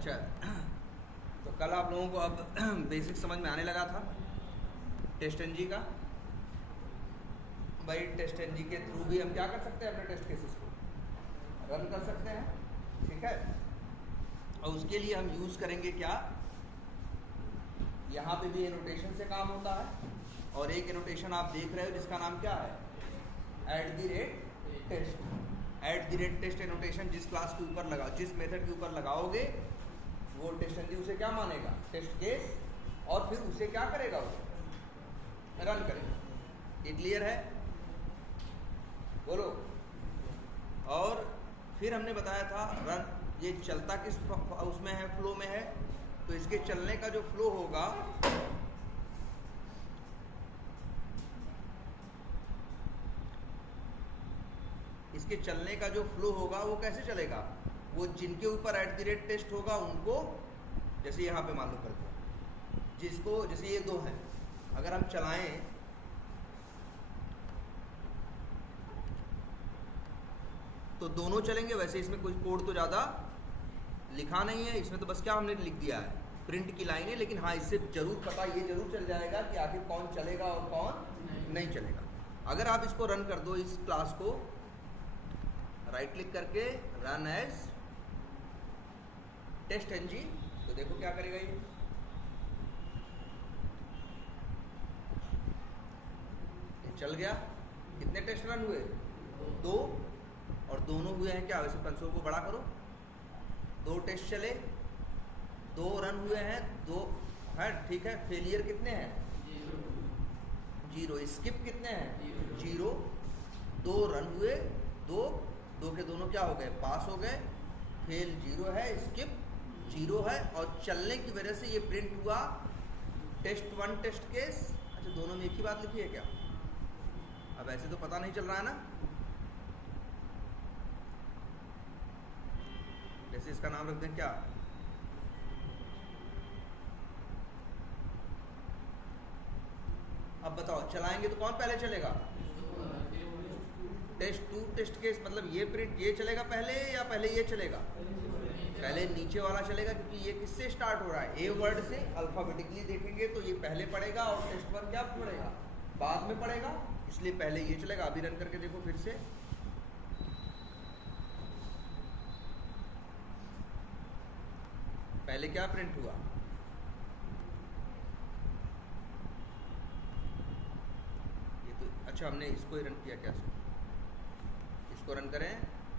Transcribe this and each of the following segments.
अच्छा, तो कल आप लोगों को अब बेसिक समझ में आने लगा था टेस्ट एनजी का। भाई टेस्ट एनजी के थ्रू भी हम क्या कर सकते हैं, अपने टेस्ट केसेस को रन कर सकते हैं, ठीक है। और उसके लिए हम यूज़ करेंगे क्या, यहाँ पे भी एनोटेशन से काम होता है, और एक एनोटेशन आप देख रहे हो जिसका नाम क्या है, @टेस्ट। @टेस्ट एनोटेशन जिस क्लास के ऊपर लगाओ, जिस मेथड के ऊपर लगाओगे, वो टेस्ट एनजी उसे क्या मानेगा, टेस्ट केस, और फिर उसे क्या करेगा, उसे रन करेगा। ये क्लियर है, बोलो। और फिर हमने बताया था रन, ये चलता किस उसमें है, फ्लो में है, तो इसके चलने का जो फ्लो होगा, इसके चलने का जो फ्लो होगा वो कैसे चलेगा, वो जिनके ऊपर @टेस्ट होगा उनको, जैसे यहाँ पे मान लो करते हैं, जिसको जैसे ये दो हैं, अगर हम चलाएं तो दोनों चलेंगे। वैसे इसमें कोई कोड तो ज़्यादा लिखा नहीं है, इसमें तो बस क्या हमने लिख दिया है, प्रिंट की लाइनें, लेकिन हाँ इससे जरूर पता ये जरूर चल जाएगा कि आखिर कौन चलेगा और कौन नहीं चलेगा। अगर आप इसको रन कर दो, इस क्लास को राइट क्लिक करके रन एज टेस्ट एनजी, तो देखो क्या करेगा ये चल गया। कितने टेस्ट रन हुए, 2, और दोनों हुए हैं क्या, वैसे कंसोल को बड़ा करो, 2 टेस्ट चले, 2 रन हुए हैं, 2 है, ठीक है। फेलियर कितने हैं, 0। स्किप कितने हैं, 0। 2 रन हुए, 2 के दोनों क्या हो गए, पास हो गए। फेल 0 है, स्किप 0 है, और चलने की वजह से ये प्रिंट हुआ टेस्ट 1 टेस्ट केस। अच्छा, दोनों में एक ही बात लिखी है क्या, अब ऐसे तो पता नहीं चल रहा है ना। जैसे इसका नाम रख दें क्या, अब बताओ चलाएंगे तो कौन पहले चलेगा, टेस्ट 2 टेस्ट केस, मतलब ये प्रिंट ये चलेगा पहले या पहले ये चलेगा, पहले नीचे वाला चलेगा, क्योंकि ये किससे स्टार्ट हो रहा है, ए वर्ड से। अल्फाबेटिकली देखेंगे तो ये पहले पड़ेगा और टेस्ट 1 क्या पड़ेगा, बाद में पड़ेगा, इसलिए पहले ये चलेगा। अभी रन करके देखो फिर से, पहले क्या प्रिंट हुआ, ये तो अच्छा हमने इसको ही रन किया क्या, इसको रन करें,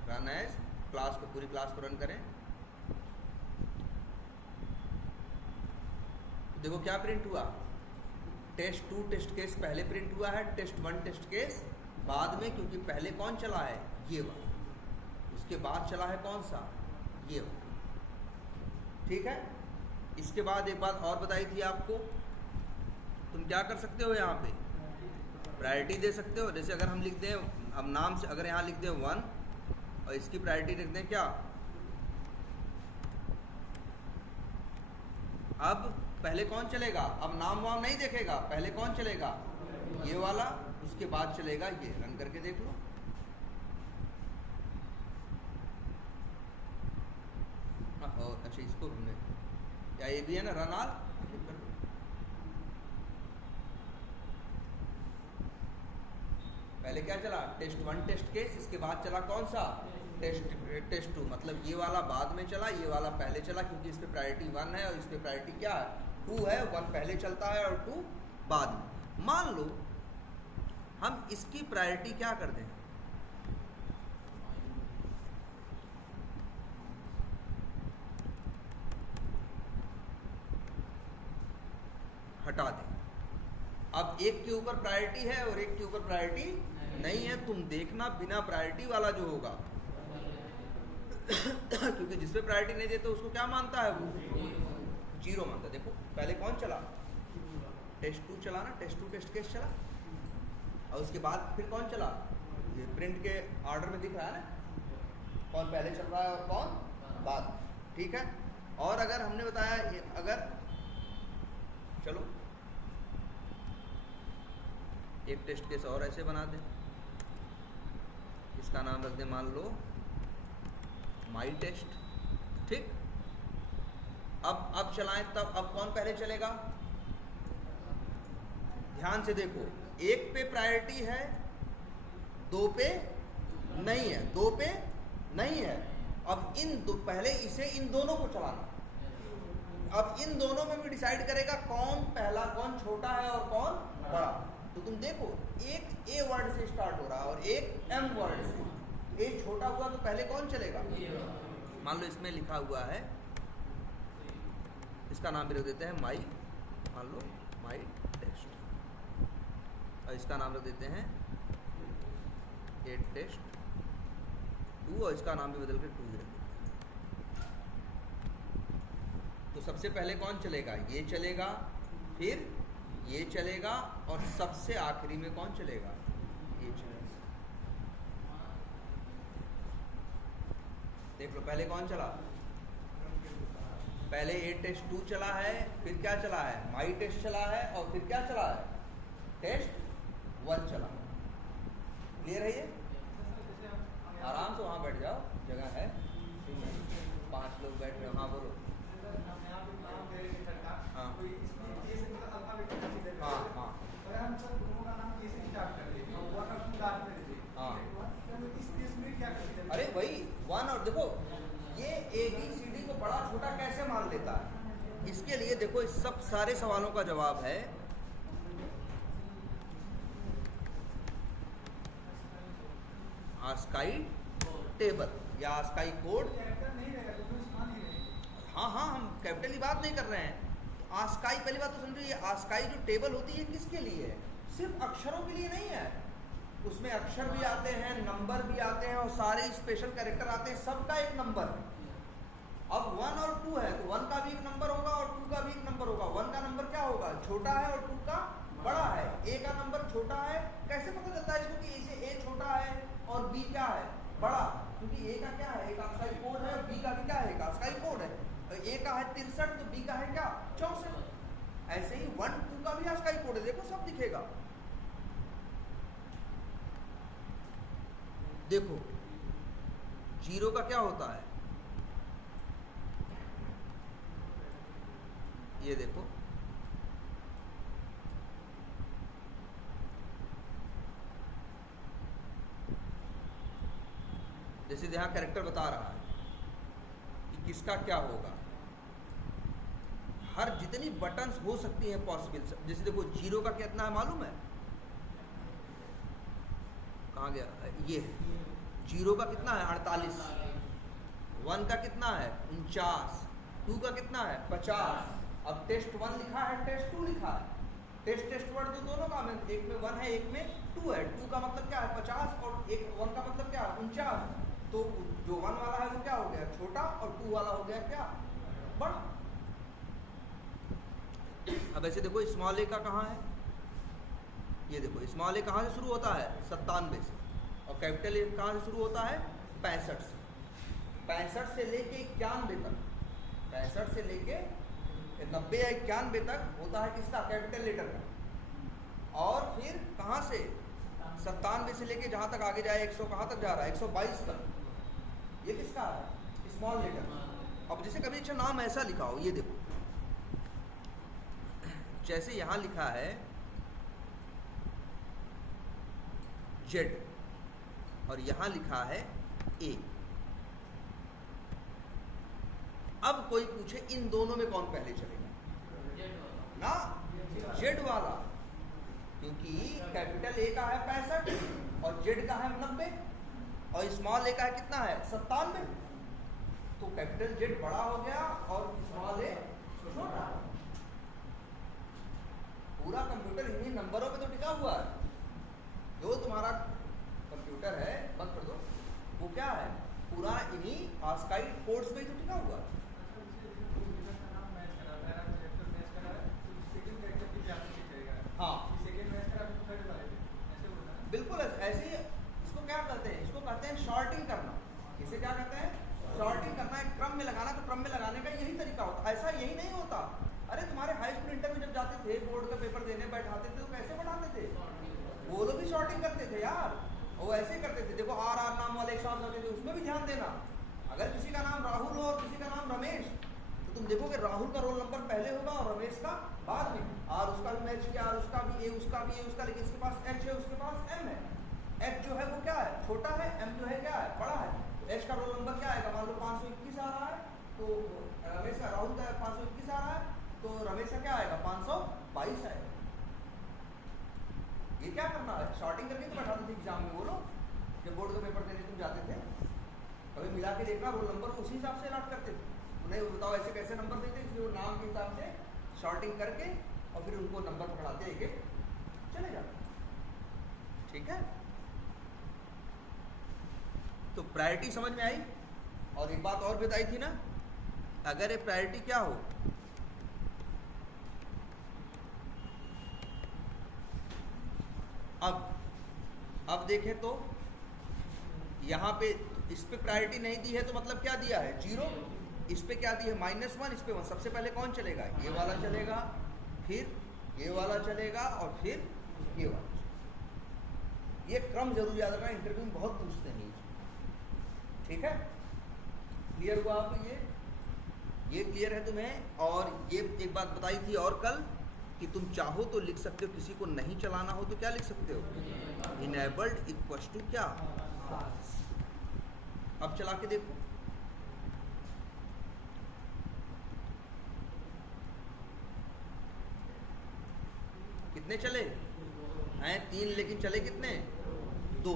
रन एज क्लास को, पूरी क्लास को रन करें, देखो क्या प्रिंट हुआ, टेस्ट 2 टेस्ट केस पहले प्रिंट हुआ है, टेस्ट 1 टेस्ट केस बाद में, क्योंकि पहले कौन चला है, ये वाला, उसके बाद चला है कौन सा, ये वाला, ठीक है। इसके बाद एक बात और बताई थी आपको, तुम क्या कर सकते हो, यहाँ पे प्रायोरिटी दे सकते हो। जैसे अगर हम लिख दें, अब नाम से अगर यहाँ लिख दें 1 और इसकी प्रायोरिटी लिख दें क्या, अब पहले कौन चलेगा, अब नाम वाम नहीं देखेगा, पहले कौन चलेगा, ये वाला, उसके बाद चलेगा ये। रन करके देख लो, अच्छा इसको हमने क्या, ये भी है ना, रन ऑल, पहले क्या चला, टेस्ट 1 टेस्ट केस, इसके बाद चला कौन सा, टेस्ट 2, मतलब ये वाला बाद में चला, ये वाला पहले चला, क्योंकि इस पे प्रायोरिटी 1 है और इस पे प्रायोरिटी क्या है, 2 है। 1 पहले चलता है और 2 बाद में। मान लो हम इसकी प्रायोरिटी क्या कर दें, हटा दें। अब एक के ऊपर प्रायोरिटी है और एक के ऊपर प्रायोरिटी नहीं है, तुम देखना बिना प्रायोरिटी वाला जो होगा क्योंकि जिसपे प्रायोरिटी नहीं देते उसको क्या मानता है, वो 0 मानता है। देखो पहले कौन चला, टेस्ट 2 चला ना, टेस्ट 2 टेस्ट केस चला, और उसके बाद फिर कौन चला, ये प्रिंट के ऑर्डर में दिख रहा है ना, कौन पहले चल रहा है और कौन बाद, ठीक है। और अगर हमने बताया, अगर चलो एक टेस्ट केस और ऐसे बना दें, इसका नाम रख दें मान लो माई टेस्ट, ठीक। अब चलाएं तब अब कौन पहले चलेगा? ध्यान से देखो, 1 पे प्रायोरिटी है, 2 पे नहीं है, 2 पे नहीं है। अब पहले इसे इन दोनों को चलाना। अब इन दोनों में भी डिसाइड करेगा कौन पहला, कौन छोटा है और कौन बड़ा। तो तुम देखो, एक ए वर्ड से स्टार्ट हो रहा है और एक एम वर्ड से। ए छोटा हुआ तो पहले कौन चलेगा? मान लो इसमें लिखा हुआ है, इसका नाम भी रख देते हैं माई, मान लो माई टेस्ट, और इसका नाम रख देते हैं ए टेस्ट 2, और इसका नाम भी बदल कर 2 ही रख देते हैं। तो सबसे पहले कौन चलेगा? ये चलेगा, फिर ये चलेगा, और सबसे आखिरी में कौन चलेगा? ये चलेगा। देख लो, पहले कौन चला? पहले ए टेस्ट 2 चला है, फिर क्या चला है? माई टेस्ट चला है, और फिर क्या चला है? टेस्ट 1 चला। क्लियर है ये? आराम से वहाँ बैठ जाओ, जगह है, 5 लोग बैठ रहे हो। हाँ बोलो। हाँ हाँ हाँ हम सब दोनों का नाम कैसे स्टार्ट कर देते हैं? 1 और 2 लास्ट में देते हैं। हाँ, तो इस केस में क्या करते हैं? अरे वही 1 और देखो, ये ABCD को बड़ा छोटा कैसे मान लेता है? इसके लिए देखो, इस सब सारे सवालों का जवाब है आस्काई टेबल या आस्काई कोड। कैरेक्टर नहीं रहेगा तो इसमें नहीं रहेगा। हाँ हाँ, हम कैपिटल की बात नहीं कर रहे हैं। आस्काई, पहली बात तो समझो, ये आस्काई जो टेबल होती है किसके लिए है? सिर्फ अक्षरों के लिए नहीं है। उसमें अक्षर भी आते हैं, नंबर भी आते हैं, और सारे स्पेशल कैरेक्टर आते हैं, सबका एक नंबर है। अब 1 और 2 है, तो 1 का भी एक नंबर होगा और 2 का भी एक नंबर होगा। 1 का नंबर क्या होगा? छोटा है, और 2 का बड़ा है। ए का नंबर छोटा है, कैसे पता चलता है इसको कि इसे ए छोटा है और बी क्या है? बड़ा। क्योंकि ए का क्या है? एक आस्काई कोड है, और बी का भी क्या है? एक आस्काई कोड है। ए का है 63, तो बी का है क्या? 64। ऐसे ही 1, 2 का भी आस्काई कोड है, देखो सब दिखेगा। देखो 0 का क्या होता है? ये देखो, जैसे यहाँ कैरेक्टर बता रहा है कि किसका क्या होगा। हर जितनी बटन्स हो सकती हैं पॉसिबल, जैसे देखो 0 का कितना है मालूम है? कहाँ गया? ये 0 का कितना है? 48। 1 का कितना है? 49। 2 का कितना है? 50। अब टेस्ट 1 लिखा है, टेस्ट 2 लिखा है। टेस्ट वर्ड तो दोनों का में, एक में 1 है, एक में 2 है। 2 का मतलब क्या है? 50, और 1 का मतलब क्या है? 49। तो जो 1 वाला है वो क्या हो गया? छोटा, और 2 वाला हो गया क्या? बड़ा। अब ऐसे देखो, स्मॉल ए का कहाँ है? ये देखो, स्मॉल ए कहाँ से शुरू होता है? 97 से। और कैपिटल ए कहाँ से शुरू होता है? 65 से। 65 से लेके 91 तक, 65 से लेके 90 या 91 तक होता है किसका? कैपिटल लेटर का। और फिर कहाँ से? 97 से लेके जहाँ तक आगे जाए, 100 कहाँ तक जा रहा है? 122 तक। ये किसका है? Small letter. अब जैसे कभी अच्छा नाम ऐसा लिखा हो, ये देखो, जैसे यहाँ लिखा है Z, और यहाँ लिखा है A। अब कोई पूछे इन दोनों में कौन पहले चलेगा? ना, Z वाला, क्योंकि कैपिटल ए का है 65 और Z का है 90, और स्मॉल ए का है कितना है? 97। तो कैपिटल Z बड़ा हो गया और स्मॉल ए छोटा। पूरा कंप्यूटर इन्हीं नंबरों पे तो टिका हुआ है। जो तुम्हारा कंप्यूटर है, बंद कर दो, वो क्या है? पूरा इन्हीं आस्काई कोड्स पे ही तो टिका हुआ है। हाँ बिल्कुल ऐसे ही। इसको क्या कहते हैं? इसको कहते हैं शॉर्टिंग करना। इसे क्या कहते हैं? शॉर्टिंग करना। एक क्रम में लगाना, तो क्रम में लगाने का यही तरीका होता है। ऐसा यही नहीं होता। अरे तुम्हारे हाई स्कूल इंटर में जब जाते थे, बोर्ड का पेपर देने बैठाते थे, तो कैसे पढ़ाते थे? वो लोग भी शॉर्टिंग करते थे यार, वो ऐसे ही करते थे। देखो RR नाम वाले एक साथ होते थे, उसमें भी ध्यान देना। अगर किसी का नाम राहुल हो और किसी का नाम रमेश, तो तो तुम देखोगे राहुल का रोल नंबर पहले होगा और रमेश का बाद में। आर उसका भी मैच किया, आर उसका भी, ए उसका भी, ए उसका, लेकिन इसके पास एच है, उसके पास एम है। एच जो है वो क्या है, छोटा है, एम जो है क्या है, बड़ा है। एच का रोल नंबर क्या आएगा, मान लो 521 आ रहा है, तो रमेश का, राहुल का 521 आ रहा है, तो रमेश का क्या आएगा, 522 आएगा। ये क्या करना है, शॉर्टिंग करके तो बैठाते थे एग्जाम में वो लोग, जब बोर्ड का पेपर देने तुम जाते थे, कभी मिला के देखना, रोल नंबर को उसी हिसाब से अलॉट करते थे। उन्हें बताओ ऐसे कैसे नंबर देते, इसलिए वो नाम के हिसाब से शॉर्टिंग करके और फिर उनको नंबर पकड़ाते एक एक चले जाते। ठीक है, तो प्रायोरिटी समझ में आई। और एक बात और बताई थी ना, अगर ये प्रायोरिटी क्या हो, अब देखें तो यहाँ पे इस पे प्रायोरिटी नहीं दी है, तो मतलब क्या दिया है, 0। इस पे क्या दी है, -1, इस पे 1। सबसे पहले कौन चलेगा, ये वाला चलेगा, फिर ये वाला चलेगा और फिर ये वाला। ये क्रम जरूर याद रखना, इंटरव्यू में बहुत पूछते हैं। ठीक है, क्लियर हुआ आपको, ये क्लियर है तुम्हें। और ये एक बात बताई थी और कल कि तुम चाहो तो लिख सकते हो, किसी को नहीं चलाना हो तो क्या लिख सकते हो, इनेबल्ड इक्वल्स टू क्या, फॉल्स। अब चला के देखो, कितने चले हैं, 3, लेकिन चले कितने, 2।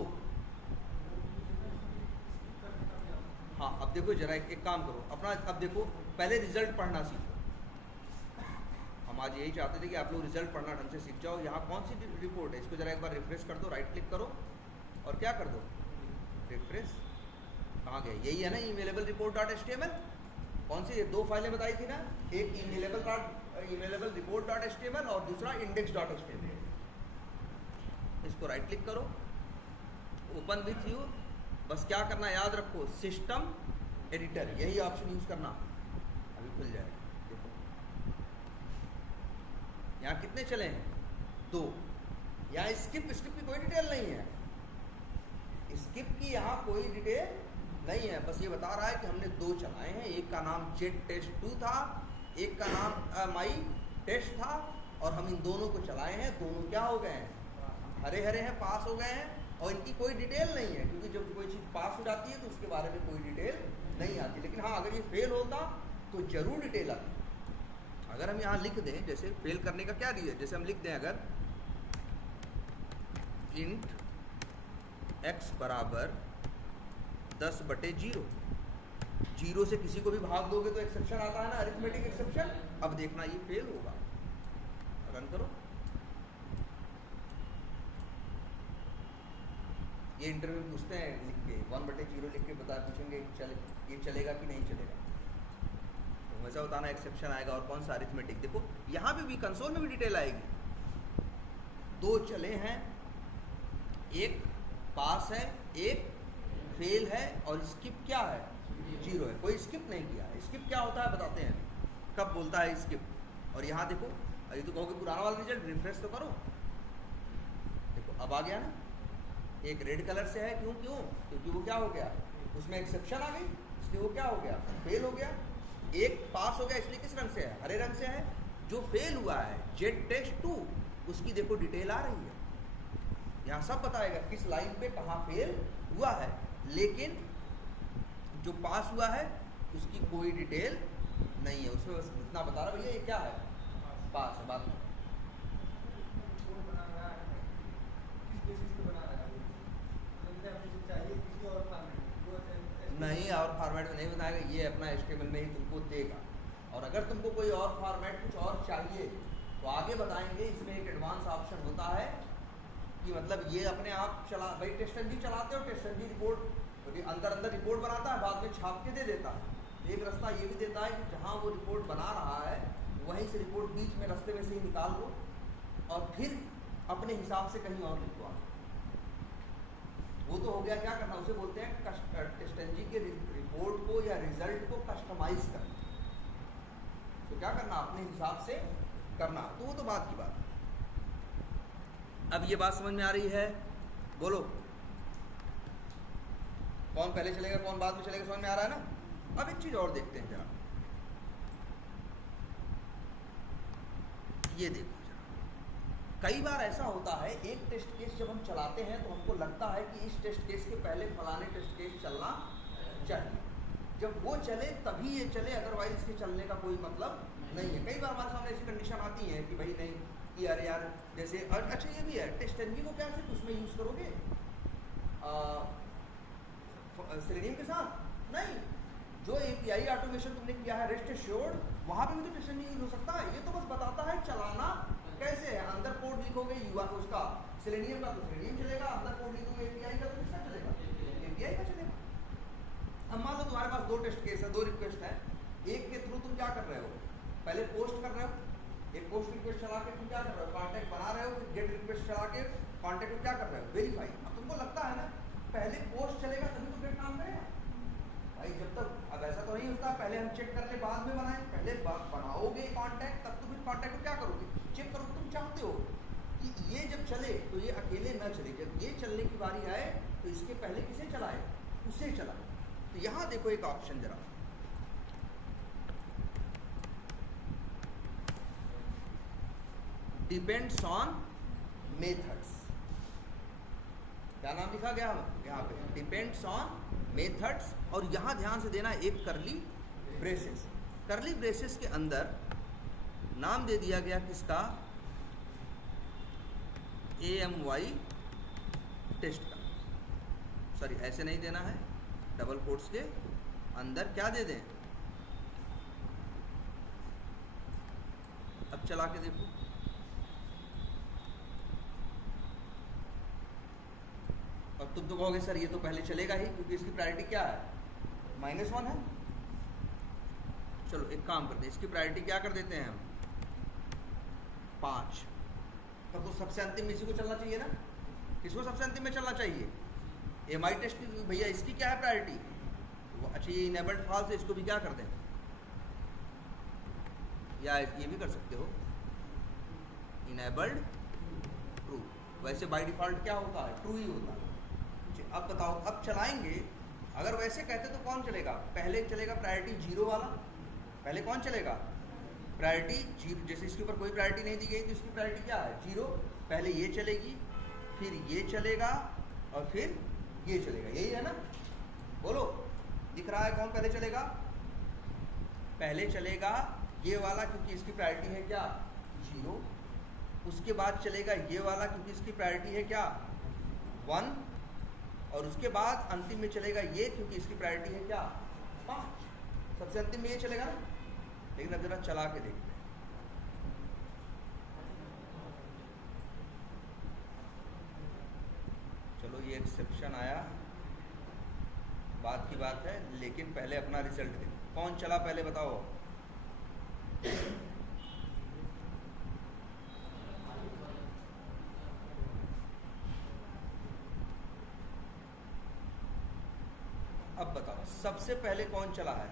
हाँ, अब देखो जरा एक काम करो अपना, अब देखो पहले रिजल्ट पढ़ना सीखो। हम आज यही चाहते थे कि आप लोग रिजल्ट पढ़ना ढंग से सीख जाओ। यहाँ कौन सी रिपोर्ट है, इसको जरा एक बार रिफ्रेश कर दो, राइट क्लिक करो और क्या कर दो, रिफ्रेश। कहाँ गए, यही है ना, emailable report.html। कौन सी, ये 2 फाइलें बताई थी ना, एक emailable report.html और दूसरा index.html। इसको राइट क्लिक करो, ओपन विथ यू। बस क्या करना, याद रखो, सिस्टम एडिटर, यही ऑप्शन यूज करना, अभी खुल जाएगा। देखो यहाँ कितने चले हैं, 2। यहाँ स्किप की कोई डिटेल नहीं है, स्किप की यहाँ कोई डिटेल नहीं है, बस ये बता रहा है कि हमने 2 चलाए हैं। एक का नाम जेट टेस्ट 2 था, एक का नाम माई टेस्ट था, और हम इन दोनों को चलाए हैं। दोनों क्या हो गए हैं, हरे हरे हैं, पास हो गए हैं। और इनकी कोई डिटेल नहीं है, क्योंकि जब कोई चीज़ पास हो जाती है तो उसके बारे में कोई डिटेल नहीं आती। लेकिन हाँ, अगर ये फेल होता तो जरूर डिटेल आती। अगर हम यहाँ लिख दें, जैसे फेल करने का क्या दिया, जैसे हम लिख दें अगर इंट x बराबर 10/0, 0 से किसी को भी भाग दोगे तो एक्सेप्शन आता है ना, अरिथमेटिक एक्सेप्शन। अब देखना ये फेल होगा, रन करो। ये इंटरव्यू पूछते हैं लिख के, 1/0 लिख के पूछेंगे ये चलेगा कि नहीं चलेगा, तो वैसा बताना एक्सेप्शन आएगा और कौन सा अरिथमेटिक। देखो यहाँ भी कंसोल में भी डिटेल आएगी। 2 चले हैं, एक पास है, एक फेल है, और स्किप क्या है, 0 है, कोई स्किप नहीं किया है। स्किप क्या होता है बताते हैं, कब बोलता है स्किप। और यहाँ देखो, अभी तो कहोगे पुराना वाला रिजल्ट, रिफ्रेश तो करो। देखो अब आ गया ना, एक रेड कलर से है, क्यों क्योंकि वो क्या हो गया, उसमें एक्सेप्शन आ गई, इसलिए वो क्या हो गया, फेल हो गया। एक पास हो गया, इसलिए किस रंग से है, हरे रंग से है। जो फेल हुआ है जेट टेस्ट 2, उसकी देखो डिटेल आ रही है, यहाँ सब बताएगा किस लाइन पे कहाँ फेल हुआ है। लेकिन जो पास हुआ है उसकी कोई डिटेल नहीं है, उसमें बस इतना बता रहा भैया ये क्या है, पास है। बात नहीं, और फॉर्मेट में नहीं बताएगा, ये अपना HTML में ही तुमको देगा। और अगर तुमको कोई और फॉर्मेट कुछ और चाहिए तो आगे बताएंगे। इसमें एक एडवांस ऑप्शन होता है कि मतलब ये अपने आप चला, भाई टेस्टनजी चलाते हो, टेस्टनजी रिपोर्ट अंदर रिपोर्ट बनाता है, बाद में छाप के दे देता है। एक रास्ता ये भी देता है कि जहाँ वो रिपोर्ट बना रहा है वहीं से रिपोर्ट बीच में रास्ते में से ही निकाल लो और फिर अपने हिसाब से कहीं और लिखवा। वो तो हो गया, क्या करना, उसे बोलते हैं टेस्टनजी के रिपोर्ट को या रिजल्ट को कस्टमाइज करना। तो क्या करना, अपने हिसाब से करना, तो वो तो बात की बात। अब ये बात समझ में आ रही है, बोलो कौन पहले चलेगा कौन बाद में चलेगा, समझ में आ रहा है ना। अब एक चीज और देखते हैं जरा, ये देखो जरा, कई बार ऐसा होता है एक टेस्ट केस जब हम चलाते हैं तो हमको लगता है कि इस टेस्ट केस के पहले फलाने टेस्ट केस चलना चाहिए, जब वो चले तभी ये चले, अदरवाइज इसके चलने का कोई मतलब नहीं है। कई बार हमारे सामने ऐसी कंडीशन आती है कि भाई नहीं कि अरे यार जैसे, अच्छा ये भी है टेस्ट एनवी को क्या सिर्फ उसमें यूज़ करोगे सेलेनियम के साथ? नहीं, जो एपीआई ऑटोमेशन तुमने किया है रेस्ट एश्योर्ड, वहाँ पे भी तो टेस्ट एनवी यूज हो सकता है। ये तो बस बताता है चलाना कैसे है। अंदर कोड लिखोगे युवा उसका सेलेनियम का तो सेलेनियम चलेगा, अंदर कोड लिखोगे एपीआई का तो किसका चलेगा? एपीआई का चलेगा। अब मान लो तुम्हारे पास दो टेस्ट केस है, दो रिक्वेस्ट है, एक के थ्रू तुम क्या कर रहे हो, पहले पोस्ट कर रहे हो, एक पोस्ट रिक्वेस्ट चला के तुम क्या कर रहे हो, कॉन्टैक्ट बना रहे हो, फिर गेट रिक्वेस्ट चला के कॉन्टैक्ट को क्या कर रहे हो, वेरीफाई। अब तुमको लगता है ना पहले पोस्ट चलेगा तभी तो गेट काम करेगा भाई, जब तक अब ऐसा तो नहीं होता पहले हम चेक कर ले बाद में बनाए, पहले बनाओगे कॉन्टैक्ट तब तो फिर कॉन्टैक्ट को क्या करोगे, चेक करो। तुम चाहते हो कि ये जब चले तो ये अकेले न चले, जब ये चलने की बारी आए तो इसके पहले किसे चलाए, उसे चलाए। तो यहाँ देखो एक ऑप्शन जरा, डिपेंड्स ऑन मेथड्स, क्या नाम लिखा गया यहाँ पे, डिपेंड्स ऑन मेथड्स। और यहाँ ध्यान से देना एक करली ब्रेसेस, करली ब्रेसेस के अंदर नाम दे दिया गया किसका, AMY टेस्ट का, सॉरी ऐसे नहीं देना है, डबल कोट्स के अंदर क्या दे दें, अब चला के देखो, अब तुम तो कहोगे सर ये तो पहले चलेगा ही क्योंकि इसकी प्रायोरिटी क्या है, -1 है। चलो एक काम करते हैं, इसकी प्रायोरिटी क्या कर देते हैं हम, 5। तब तो सबसे अंतिम इसी को चलना चाहिए ना, किसको सबसे अंतिम में चलना चाहिए, MI टेस्ट की। भैया इसकी क्या है प्रायोरिटी, अच्छा ये इनेबल्ड फॉल्स है, इसको भी क्या कर दें, या ये भी कर सकते हो इनेबल्ड ट्रू, वैसे बाय डिफ़ॉल्ट क्या होता है, ट्रू ही होता है। अब बताओ, अब चलाएंगे, अगर वैसे कहते तो कौन चलेगा, पहले चलेगा प्रायोरिटी 0 वाला, पहले कौन चलेगा, प्रायोरिटी 0, जैसे इसके ऊपर कोई प्रायोरिटी नहीं दी गई तो इसकी प्रायोरिटी क्या है 0, पहले ये चलेगी, फिर ये चलेगा और फिर ये चलेगा, यही है ना, बोलो दिख रहा है कौन पहले चलेगा, पहले चलेगा ये वाला क्योंकि इसकी प्रायोरिटी है क्या 0, उसके बाद चलेगा ये वाला क्योंकि इसकी प्रायोरिटी है क्या 1, और उसके बाद अंतिम में चलेगा ये क्योंकि इसकी प्रायोरिटी है क्या 5, सबसे अंतिम में ये चलेगा ना। लेकिन अब जरा चला के देखते हैं, चलो ये एक्सेप्शन आया, बात की बात है, लेकिन पहले अपना रिजल्ट देखो, कौन चला पहले बताओ, अब बताओ सबसे पहले कौन चला है,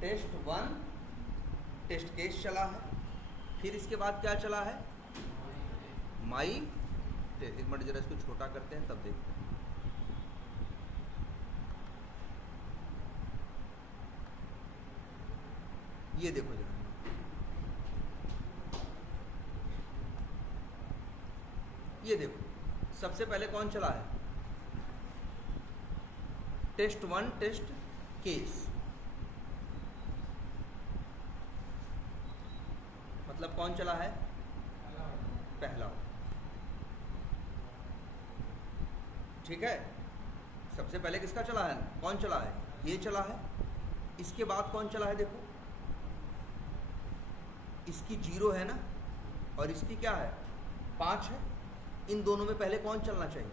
टेस्ट 1 टेस्ट केस चला है, फिर इसके बाद क्या चला है माई, एक मिनट जरा इसको छोटा करते हैं तब देखते हैं, ये देखो जरा, ये देखो सबसे पहले कौन चला है, टेस्ट 1 टेस्ट केस, मतलब कौन चला है पहला, ठीक है। सबसे पहले किसका चला है, कौन चला है, ये चला है, इसके बाद कौन चला है देखो, इसकी 0 है ना और इसकी क्या है 5 है, इन दोनों में पहले कौन चलना चाहिए,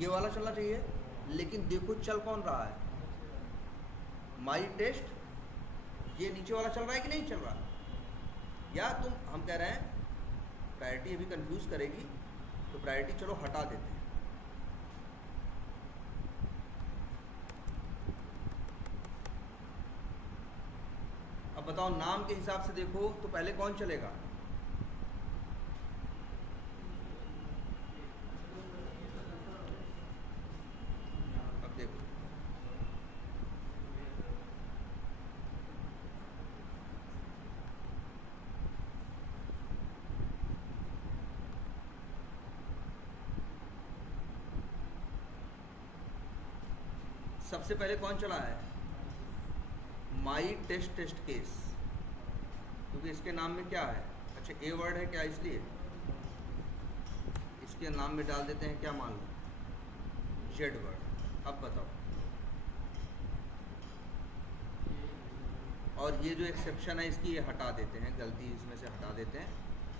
ये वाला चलना चाहिए, लेकिन देखो चल कौन रहा है, माई टेस्ट, ये नीचे वाला चल रहा है कि नहीं चल रहा, या तुम हम कह रहे हैं प्रायोरिटी अभी कंफ्यूज करेगी तो प्रायोरिटी चलो हटा देते हैं, अब बताओ नाम के हिसाब से देखो तो पहले कौन चलेगा, अब देखो सबसे पहले कौन चला है? माई टेस्ट टेस्ट केस, क्योंकि इसके नाम में क्या है? अच्छा ए वर्ड है क्या, इसलिए इसके नाम में डाल देते हैं क्या, मान लो जेड वर्ड। अब बताओ, और ये जो एक्सेप्शन है इसकी ये हटा देते हैं, गलती इसमें से हटा देते हैं,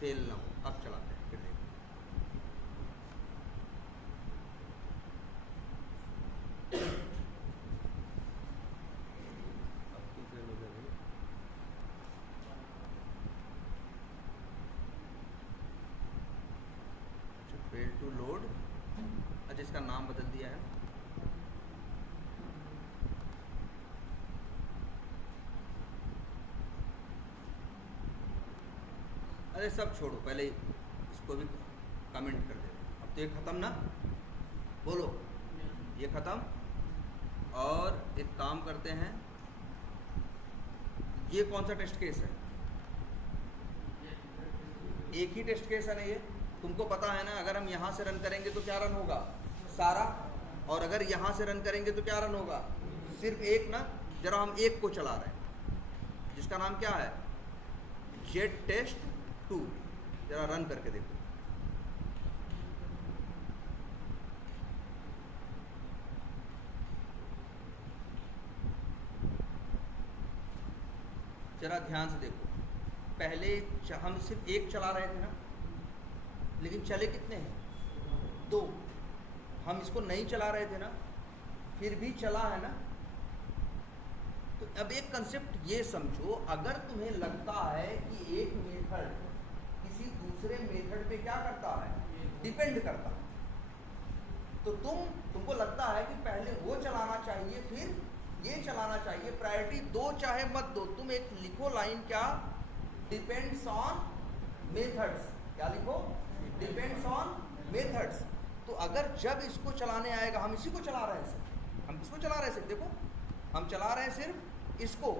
फेल ना हो। अब चलाते हैं, फिर देखो। अब क्यों फेल हो गया भाई? अच्छा फेल टू लोड, अच्छा इसका नाम बदल दिया है। अरे सब छोड़ो, पहले इसको भी कमेंट कर देते हैं। अब तो ये ख़त्म ना, बोलो ये ख़त्म। और एक काम करते हैं, ये कौन सा टेस्ट केस है? एक ही टेस्ट केस है ना ये, तुमको पता है ना। अगर हम यहाँ से रन करेंगे तो क्या रन होगा? सारा। और अगर यहाँ से रन करेंगे तो क्या रन होगा? सिर्फ एक ना। जरा हम एक को चला रहे हैं जिसका नाम क्या है? Jet test 2। जरा रन करके देखो। जरा ध्यान से देखो, पहले हम सिर्फ एक चला रहे थे ना, लेकिन चले कितने हैं? 2। हम इसको नहीं चला रहे थे ना, फिर भी चला है ना। तो अब एक कंसेप्ट ये समझो, अगर तुम्हें लगता है कि एक मेथड किसी दूसरे मेथड पे क्या करता है? डिपेंड करता है, तो तुमको लगता है कि पहले वो चलाना चाहिए फिर ये चलाना चाहिए, प्रायोरिटी दो चाहे मत दो। तुम एक लिखो लाइन, क्या? Depends on methods. क्या लिखो? Depends on methods. तो अगर जब इसको चलाने आएगा, हम इसी को चला रहे हैं सिर्फ, हम किसको चला रहे हैं सिर्फ? देखो हम चला रहे हैं सिर्फ इसको।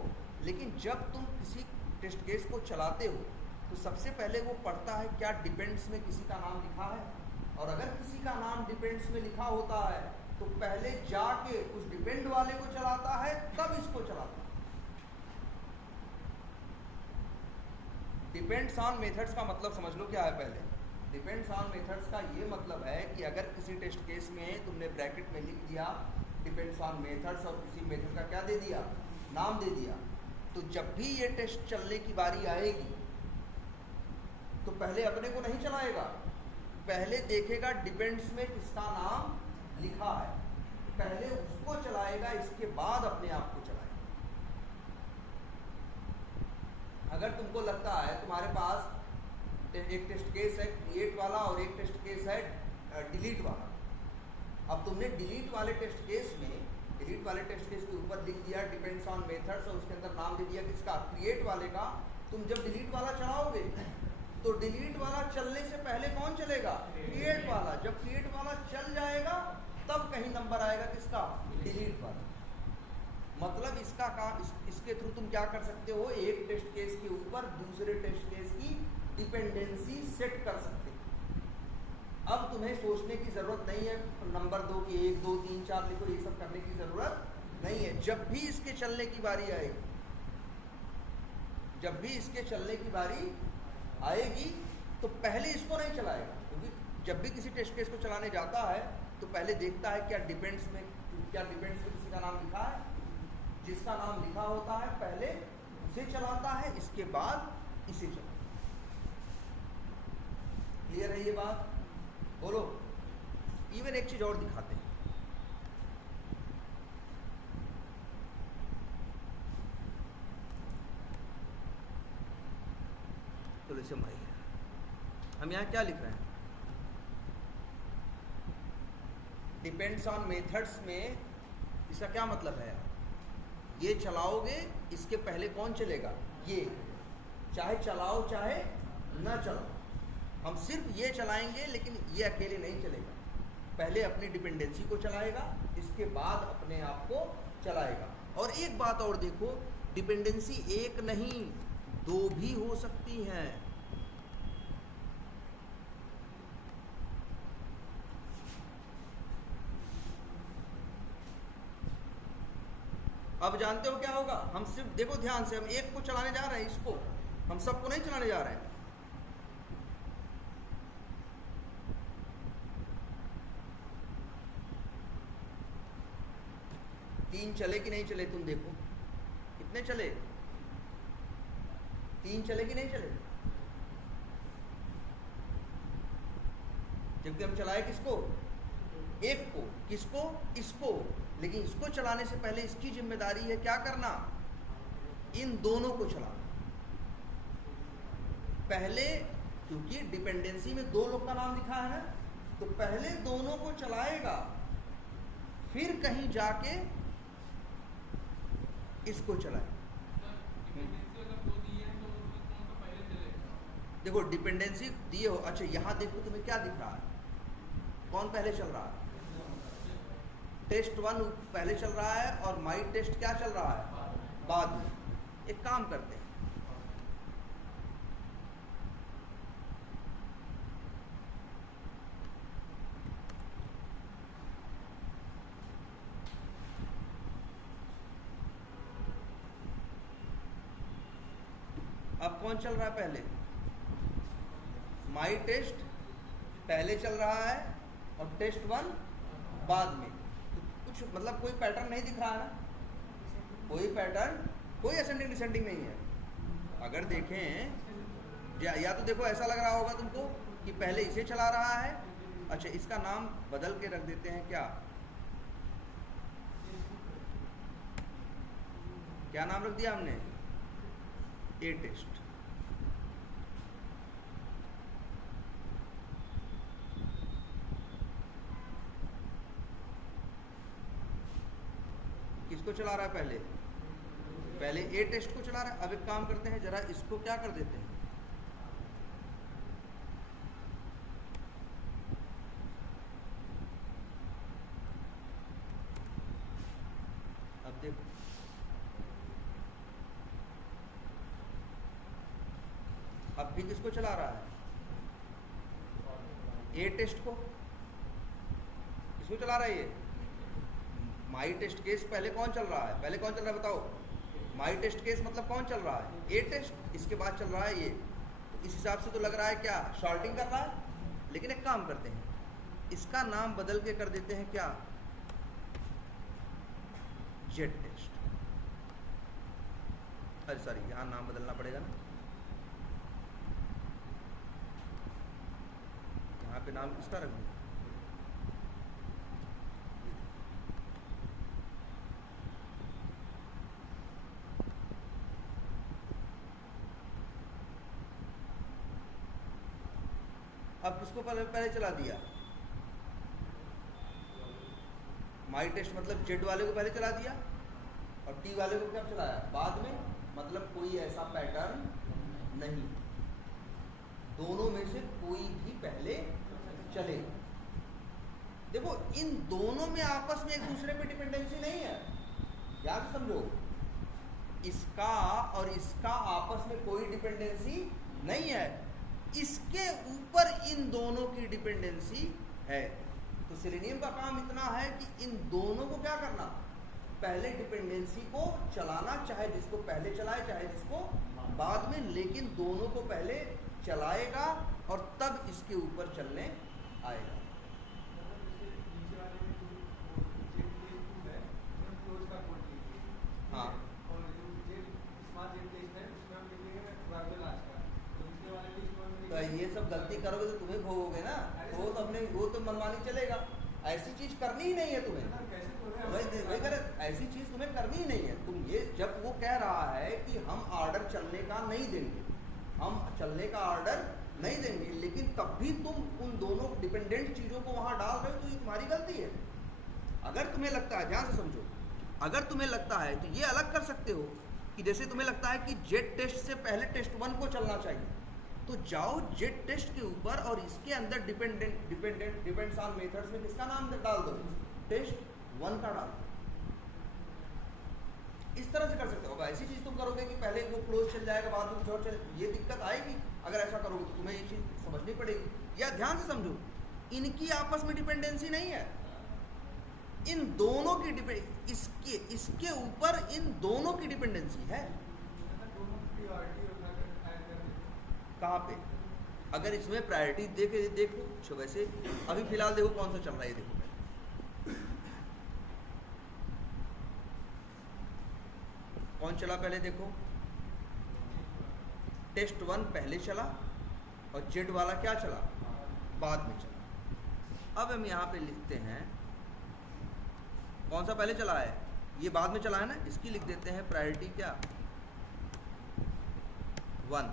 लेकिन जब तुम किसी टेस्ट केस को चलाते हो तो सबसे पहले वो पढ़ता है क्या डिपेंड्स में किसी का नाम लिखा है। और अगर किसी का नाम डिपेंड्स में लिखा होता है तो पहले जाके उस डिपेंड वाले को चलाता है, तब इसको चलाता है। डिपेंड्स ऑन मेथड्स का मतलब समझ लो क्या है पहले। डिपेंड्स ऑन मेथड्स का ये मतलब है कि अगर किसी टेस्ट केस में तुमने ब्रैकेट में लिख दिया डिपेंड्स ऑन मेथड्स और किसी मेथड का क्या दे दिया? नाम दे दिया, तो जब भी ये टेस्ट चलने की बारी आएगी तो पहले अपने को नहीं चलाएगा, पहले देखेगा डिपेंड्स में किसका नाम लिखा है, पहले उसको चलाएगा, इसके बाद अपने आप को चलाएगा। अगर तुमको लगता है तुम्हारे पास एक टेस्ट केस है क्रिएट वाला और एक टेस्ट केस है डिलीट वाला, अब तुमने डिलीट वाले टेस्ट केस के ऊपर लिख दिया डिपेंड्स ऑन मेथड्स और उसके अंदर नाम दे दिया किसका? क्रिएट वाले का। तुम जब डिलीट वाला चलाओगे तो डिलीट वाला चलने से पहले कौन चलेगा? क्रिएट वाला। जब क्रिएट वाला चल जाएगा तब कहीं नंबर आएगा किसका? डिलीट वाला। मतलब इसका काम, इसके थ्रू तुम क्या कर सकते हो? एक टेस्ट केस के ऊपर दूसरे टेस्ट केस की डिपेंडेंसी सेट कर सकते हो। अब तुम्हें सोचने की जरूरत नहीं है नंबर 2 की 1 2 3 4 लिखो, ये सब करने की जरूरत नहीं है। जब भी इसके चलने की बारी आएगी, जब भी इसके चलने की बारी आएगी तो पहले इसको नहीं चलाएगा, क्योंकि जब भी किसी टेस्ट केस को चलाने जाता है तो पहले देखता है क्या डिपेंड्स में किसी का नाम लिखा है। जिसका नाम लिखा होता है पहले उसे चलाता है, इसके बाद इसे चलाता है। क्लियर है ये बात? बोलो। इवन एक चीज और दिखाते हैं। चलो इसे मारिए। हम यहाँ क्या लिख रहे हैं? डिपेंड्स ऑन मेथड्स में इसका क्या मतलब है? ये चलाओगे, इसके पहले कौन चलेगा? ये। चाहे चलाओ चाहे ना चलाओ, हम सिर्फ ये चलाएंगे, लेकिन ये अकेले नहीं चलेगा। पहले अपनी डिपेंडेंसी को चलाएगा, इसके बाद अपने आप को चलाएगा। और एक बात और देखो, डिपेंडेंसी एक नहीं 2 भी हो सकती हैं। अब जानते हो क्या होगा? हम सिर्फ देखो ध्यान से, हम एक को चलाने जा रहे हैं, इसको, हम सबको नहीं चलाने जा रहे हैं। तीन चले कि नहीं चले? तुम देखो कितने चले? तीन चले कि नहीं चले? जबकि हम चलाए किसको? एक को। किसको? इसको। लेकिन इसको चलाने से पहले इसकी जिम्मेदारी है क्या करना? इन दोनों को चलाना। पहले, क्योंकि डिपेंडेंसी में दो लोग का नाम लिखा है ना, तो पहले दोनों को चलाएगा, फिर कहीं जाके इसको चलाएगा। देखो डिपेंडेंसी दिए हो, अच्छा यहां देखो तुम्हें क्या दिख रहा है? कौन पहले चल रहा है? टेस्ट 1 पहले चल रहा है और माई टेस्ट क्या चल रहा है? बाद में। एक काम करते हैं, अब कौन चल रहा है पहले? माई टेस्ट पहले चल रहा है और टेस्ट 1 बाद में। तो कुछ मतलब कोई पैटर्न नहीं दिख रहा है ना? कोई पैटर्न, कोई असेंडिंग डिसेंडिंग नहीं है। अगर देखें या तो देखो ऐसा लग रहा होगा तुमको कि पहले इसे चला रहा है। अच्छा इसका नाम बदल के रख देते हैं, क्या क्या नाम रख दिया हमने? ए टेस्ट। किसको चला रहा है पहले? पहले ए टेस्ट को चला रहा है। अब एक काम करते हैं, जरा इसको क्या कर देते हैं, अब देखो अब भी किसको चला रहा है? ए टेस्ट को। किसको चला रहा है ये? माई टेस्ट केस पहले कौन चल रहा है? पहले कौन चल रहा है बताओ? माई टेस्ट केस मतलब कौन चल रहा है? ए टेस्ट। इसके बाद चल रहा है ये। तो इस हिसाब से तो लग रहा है क्या शॉर्टिंग कर रहा है। लेकिन एक काम करते हैं, इसका नाम बदल के कर देते हैं क्या? Jet test. अरे सॉरी, यहाँ नाम बदलना पड़ेगा ना, यहाँ पे नाम किसका रख दूँ? अब किसको पहले चला दिया? माई टेस्ट मतलब जेड वाले को पहले चला दिया और टी वाले को कब चलाया? बाद में। मतलब कोई ऐसा पैटर्न नहीं, दोनों में से कोई भी पहले चलेगा। देखो इन दोनों में आपस में एक दूसरे पे डिपेंडेंसी नहीं है, याद समझो। इसका और इसका आपस में कोई डिपेंडेंसी नहीं है, इसके ऊपर इन दोनों की डिपेंडेंसी है। तो सेलेनियम का काम इतना है कि इन दोनों को क्या करना? पहले डिपेंडेंसी को चलाना, चाहे जिसको पहले चलाए चाहे जिसको बाद में, लेकिन दोनों को पहले चलाएगा और तब इसके ऊपर चलने आएगा। हाँ तो ये सब गलती करोगे तो तुम्हें भोगोगे ना, वो तो अपने वो तो मनमानी चलेगा। ऐसी चीज करनी ही नहीं है तुम्हें, वही करे, ऐसी चीज तुम्हें करनी ही नहीं है। तुम ये जब वो कह रहा है कि हम ऑर्डर चलने का नहीं देंगे, हम चलने का ऑर्डर नहीं देंगे, लेकिन तब भी तुम उन दोनों डिपेंडेंट चीजों को वहां डाल रहे हो, तो ये तुम्हारी गलती है। अगर तुम्हें लगता है, ध्यान से समझो, अगर तुम्हें लगता है तो ये अलग कर सकते हो कि जैसे तुम्हें लगता है कि जेट टेस्ट से पहले टेस्ट 1 को चलना चाहिए, तो जाओ जेट टेस्ट के ऊपर और इसके अंदर डिपेंड्स ऑन मेथड्स में किसका नाम डाल दो? टेस्ट 1 का डाल दो। इस तरह से कर सकते हो। ऐसी चीज तुम करोगे कि पहले वो क्लोज चल जाएगा बाद में कुछ और चल, ये दिक्कत आएगी। अगर ऐसा करोगे तो तुम्हें ये चीज समझनी पड़ेगी। या ध्यान से समझो, इनकी आपस में डिपेंडेंसी नहीं है, इन दोनों की इसके ऊपर इन दोनों की डिपेंडेंसी है। दोनों की प्रायोरिटी रखा ऐड कर देते। कहाँ पे? अगर इसमें प्रायोरिटी देखो तो वैसे अभी फिलहाल देखो कौन सा चल रहा है, देखो कौन चला पहले, देखो टेस्ट 1 पहले चला और जेड वाला क्या चला, बाद में चला। अब हम यहाँ पे लिखते हैं कौन सा पहले चला है, ये बाद में चला है ना, इसकी लिख देते हैं प्रायोरिटी क्या 1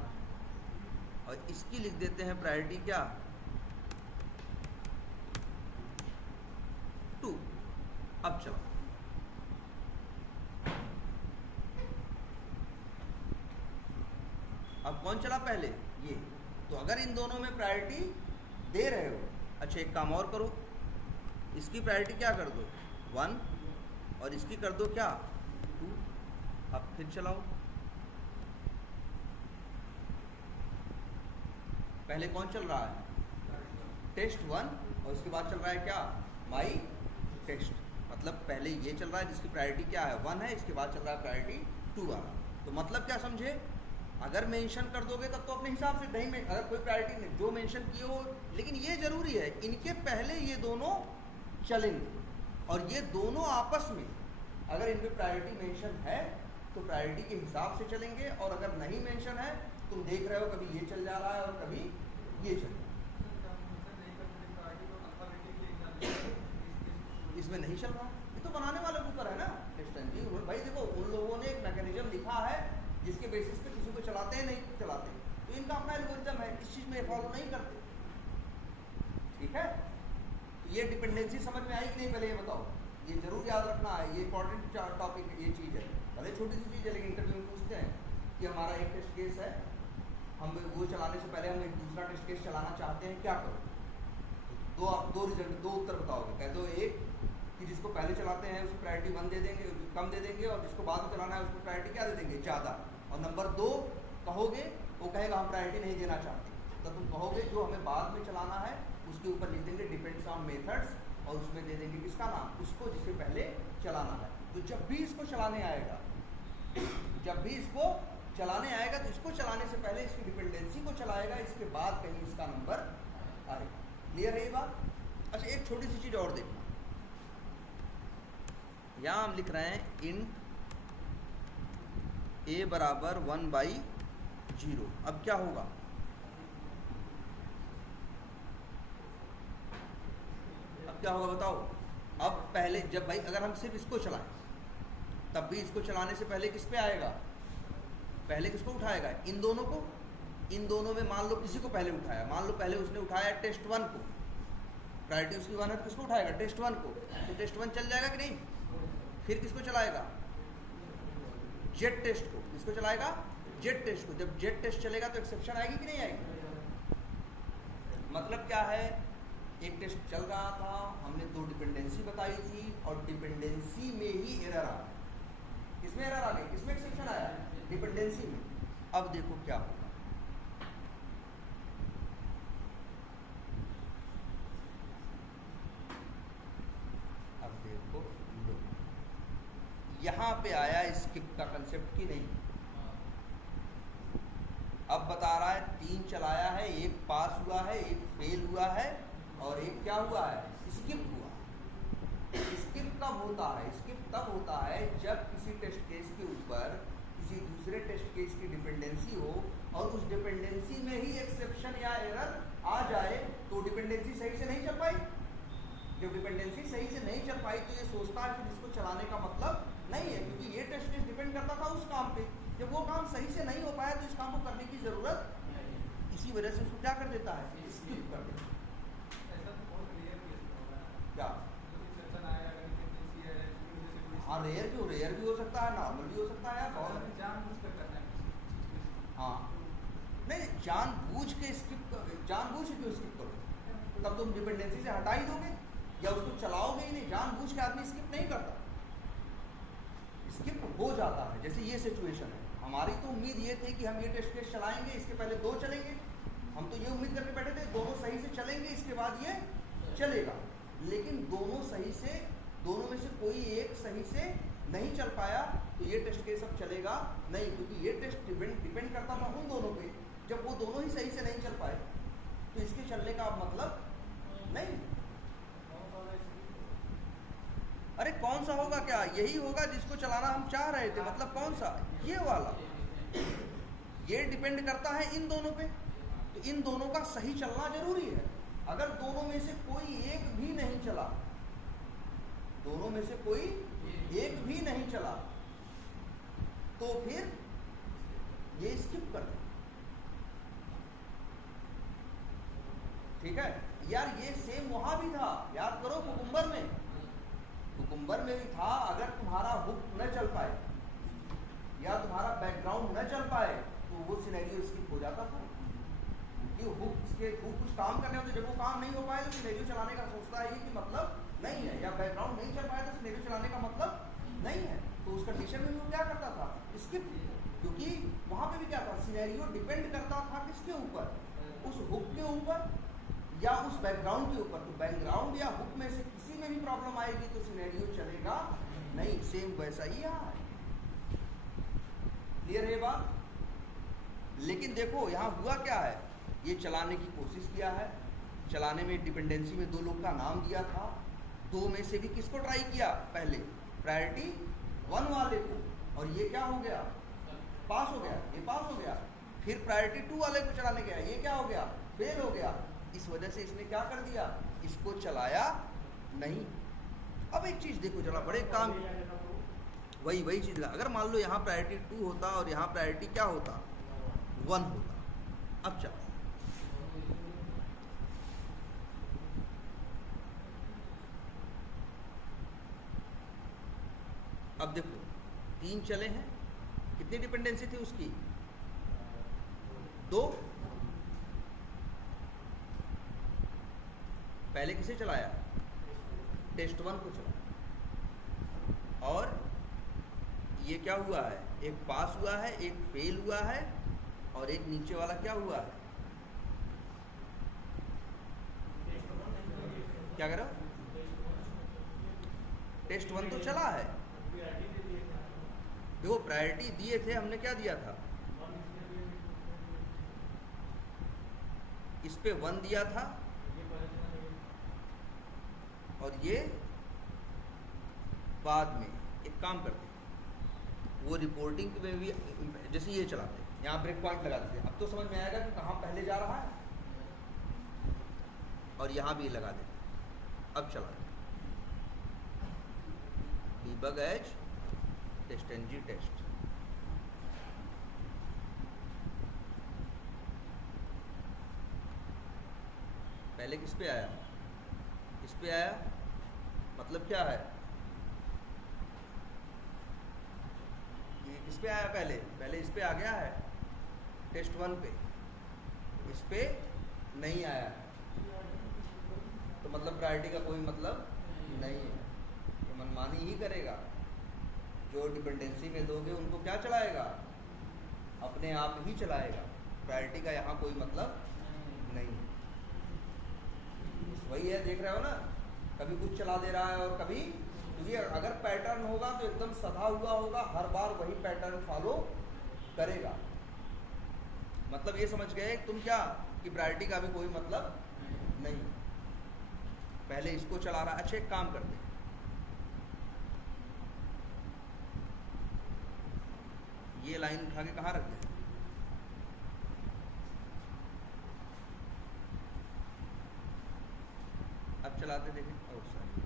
और इसकी लिख देते हैं प्रायोरिटी क्या 2। अब चलो अब कौन चला पहले, ये। तो अगर इन दोनों में प्रायोरिटी दे रहे हो, अच्छा एक काम और करो, इसकी प्रायोरिटी क्या कर दो 1 और इसकी कर दो क्या 2। अब फिर चलाओ, पहले कौन चल रहा है टेस्ट 1 और उसके बाद चल रहा है क्या माई टेस्ट, मतलब पहले ये चल रहा है जिसकी प्रायोरिटी क्या है 1 है, इसके बाद चल रहा है प्रायोरिटी 2 वाला। तो मतलब क्या समझे, अगर मेंशन कर दोगे तब तो अपने हिसाब से नहीं में, अगर कोई प्रायोरिटी नहीं जो मेंशन किए हो, लेकिन ये जरूरी है इनके पहले ये दोनों चलेंगे और ये दोनों आपस में अगर इनमें प्रायोरिटी मेंशन है तो प्रायोरिटी के हिसाब से चलेंगे, और अगर नहीं मेंशन है तुम देख रहे हो कभी ये चल जा रहा है और कभी ये चल रहा है, इसमें नहीं चल रहा। ये तो बनाने वाले के ऊपर है ना टेस्ट इंजन। भाई देखो उन लोगों ने एक मैकेनिज्म लिखा है जिसके बेसिस पे किसी को चलाते हैं नहीं चलाते, तो इनका अपना एल्गोरिथम है, इस चीज़ में फॉलो नहीं करते, ठीक है। ये डिपेंडेंसी समझ में आई कि नहीं, पहले ये बताओ, ये जरूर याद रखना है, ये इंपॉर्टेंट टॉपिक ये चीज़ है, भले छोटी सी चीज़ है लेकिन इंटरव्यू में पूछते हैं कि हमारा एक टेस्ट केस है, हम वो चलाने से पहले हम एक दूसरा टेस्ट केस चलाना चाहते हैं, क्या करो, तो दो रिजल्ट, दो उत्तर बताओगे। कह दो एक कि जिसको पहले चलाते हैं उसको प्रायोरिटी 1 दे देंगे, कम दे देंगे, और जिसको बाद में चलाना है उसको प्रायोरिटी क्या दे देंगे ज़्यादा। और नंबर 2 कहोगे, वो कहेगा हम प्रायोरिटी नहीं देना चाहते, तो तुम कहोगे जो हमें बाद में चलाना है उसके ऊपर लिख देंगे डिपेंड्स ऑन मेथड्स, और उसमें दे देंगे किसका नाम, उसको जिसे पहले चलाना है। तो जब भी इसको चलाने आएगा, जब भी इसको चलाने आएगा तो इसको चलाने से पहले इसकी डिपेंडेंसी को चलाएगा, इसके बाद कहीं इसका नंबर आएगा। क्लियर है ये बात? अच्छा एक छोटी सी चीज़ और देखना, यहाँ हम लिख रहे हैं इंट a बराबर 1/0। अब क्या होगा, अब क्या होगा बताओ। अब पहले जब भाई अगर हम सिर्फ इसको चलाएं तब भी इसको चलाने से पहले किस पे आएगा, पहले किसको उठाएगा, इन दोनों को। इन दोनों में मान लो किसी को पहले उठाया, मान लो पहले उसने उठाया टेस्ट 1 को, प्रायोरिटी उसकी 1 है तो किसको उठाएगा टेस्ट 1 को, तो टेस्ट 1 चल जाएगा कि नहीं। फिर किसको चलाएगा जेड टेस्ट को, किसको चलाएगा जेड टेस्ट को। जब जेड टेस्ट चलेगा तो एक्सेप्शन आएगी कि नहीं आएगी। मतलब क्या है, एक टेस्ट चल रहा था, हमने 2 डिपेंडेंसी बताई थी और डिपेंडेंसी में ही एरर आ गई। किसमें एरर आ गई, किसमें एक्सेप्शन आया, डिपेंडेंसी में। अब देखो क्या होगा, अब देखो लो यहाँ पे आया स्किप का कंसेप्ट की नहीं। अब बता रहा है 3 चलाया है, एक पास हुआ है, एक फेल हुआ है और एक क्या हुआ है स्किप हुआ। स्किप कब होता है, स्किप तब होता है जब किसी टेस्ट केस के ऊपर किसी दूसरे टेस्ट केस की डिपेंडेंसी हो और उस डिपेंडेंसी में ही एक्सेप्शन या एरर आ जाए, तो डिपेंडेंसी सही से नहीं चल पाई। जब डिपेंडेंसी सही से नहीं चल पाई तो ये सोचता है कि इसको चलाने का मतलब नहीं है, क्योंकि ये टेस्ट केस डिपेंड करता था उस काम पे। जब वो काम सही से नहीं हो पाया तो इस काम को करने की जरूरत, इसी वजह से उसको क्या कर देता है स्किप कर देता है। ऐसा तो बहुत रेयर केस होगा क्या, एक्सेप्शन आएगा अगर डिपेंडेंसी है इसकी वजह से कोई। हाँ रेयर भी हो सकता है, नॉर्मल भी हो सकता है, और जानबूझकर करना है। हाँ नहीं जानबूझ के स्किप, जानबूझ के क्यों स्किप करो, तब तुम डिपेंडेंसी से हटा ही दोगे या उसको चलाओगे ही नहीं। जानबूझ के आदमी स्किप नहीं करता, स्किप हो जाता है। जैसे ये सिचुएशन है, हमारी तो उम्मीद ये थी कि हम ये टेस्ट केस चलाएंगे, इसके पहले 2 चलेंगे, हम तो ये उम्मीद करके बैठे थे दोनों सही से चलेंगे इसके बाद ये चलेगा, लेकिन दोनों सही से दोनों में से कोई एक सही से नहीं चल पाया तो ये टेस्ट केस अब चलेगा नहीं, क्योंकि ये टेस्ट डिपेंड करता था उन दोनों पे। जब वो दोनों ही सही से नहीं चल पाए तो इसके चलने का अब मतलब नहीं। अरे कौन सा होगा, क्या यही होगा जिसको चलाना हम चाह रहे थे। मतलब कौन सा, ये वाला। ये डिपेंड करता है इन दोनों पे, तो इन दोनों का सही चलना जरूरी है। अगर दोनों में से कोई एक भी नहीं चला, दोनों में से कोई एक भी नहीं चला, तो फिर ये स्किप कर दे। ठीक है यार, ये सेम वहां भी था, याद करो कुकुम्बर में। कुकुम्बर में भी था, अगर तुम्हारा हुक न चल पाए या तुम्हारा बैकग्राउंड न चल पाए तो वो सिनेरियो स्किप हो जाता था। क्योंकि हुक कुछ काम करने होते, जब वो काम नहीं हो पाए तो सिनेरियो चलाने का सोचता है कि मतलब नहीं है, या बैकग्राउंड नहीं चल पाया तो सिनेरियो चलाने का मतलब नहीं है। तो उस कंडीशन में वो क्या करता था, स्किप। क्योंकि वहां पे भी क्या था, सिनेरियो डिपेंड करता था किसके ऊपर, उस हुक के ऊपर या उस बैकग्राउंड के ऊपर। तो बैकग्राउंड या हुक में से किसी में भी प्रॉब्लम आएगी तो सिनेरियो चलेगा नहीं। सेम वैसा ही यहाँ है। क्लियर है बात? लेकिन देखो यहाँ हुआ क्या है, ये चलाने की कोशिश किया है, चलाने में डिपेंडेंसी में दो लोग का नाम दिया था, दो में से भी किसको ट्राई किया, पहले प्रायोरिटी 1 वाले को, और ये क्या हो गया, पास हो गया, ये पास हो गया। फिर प्रायोरिटी 2 वाले को चलाने गया, ये क्या हो गया, फेल हो गया। इस वजह से इसने क्या कर दिया, इसको चलाया नहीं। अब एक चीज़ देखो जरा, बड़े काम वही चीज़ लगा। अगर मान लो यहाँ प्रायोरिटी 2 होता और यहाँ प्रायोरिटी क्या होता, 1 होता। अब चलो अब देखो 3 चले हैं, कितनी डिपेंडेंसी थी उसकी, 2। पहले किसे चलाया, टेस्ट 1 को चलाया, और ये क्या हुआ है, एक पास हुआ है, एक फेल हुआ है, और एक नीचे वाला क्या हुआ है, क्या करो, टेस्ट 1 तो चला है। देखो प्रायोरिटी दिए थे हमने, क्या दिया था, इस पे 1 दिया था, और ये बाद में एक काम करते हैं, वो रिपोर्टिंग में भी जैसे ये चलाते हैं, यहाँ ब्रेक पॉइंट लगा देते हैं। अब तो समझ में आएगा कि कहाँ पहले जा रहा है, और यहाँ भी लगा देते हैं। अब चला debug as test NG test. पहले किस पे आया, इस पे आया, मतलब क्या है, ये किस पे आया, पहले इस पे आ गया है, टेस्ट 1 पे, इस पे नहीं आया है, तो मतलब प्रायोरिटी का कोई मतलब नहीं है, ये मनमानी ही करेगा। जो डिपेंडेंसी में दोगे उनको क्या चलाएगा, अपने आप ही चलाएगा, प्रायोरिटी का यहाँ कोई मतलब नहीं है। वही है, देख रहे हो ना, कभी कुछ चला दे रहा है और कभी, क्योंकि अगर पैटर्न होगा तो एकदम सधा हुआ होगा, हर बार वही पैटर्न फॉलो करेगा। मतलब ये समझ गए तुम क्या, कि प्रायोरिटी का भी कोई मतलब नहीं। पहले इसको चला रहा है। अच्छा एक काम करते हैं, ये लाइन उठा के कहाँ रख दें, अब चलाते देखें। और सॉरी,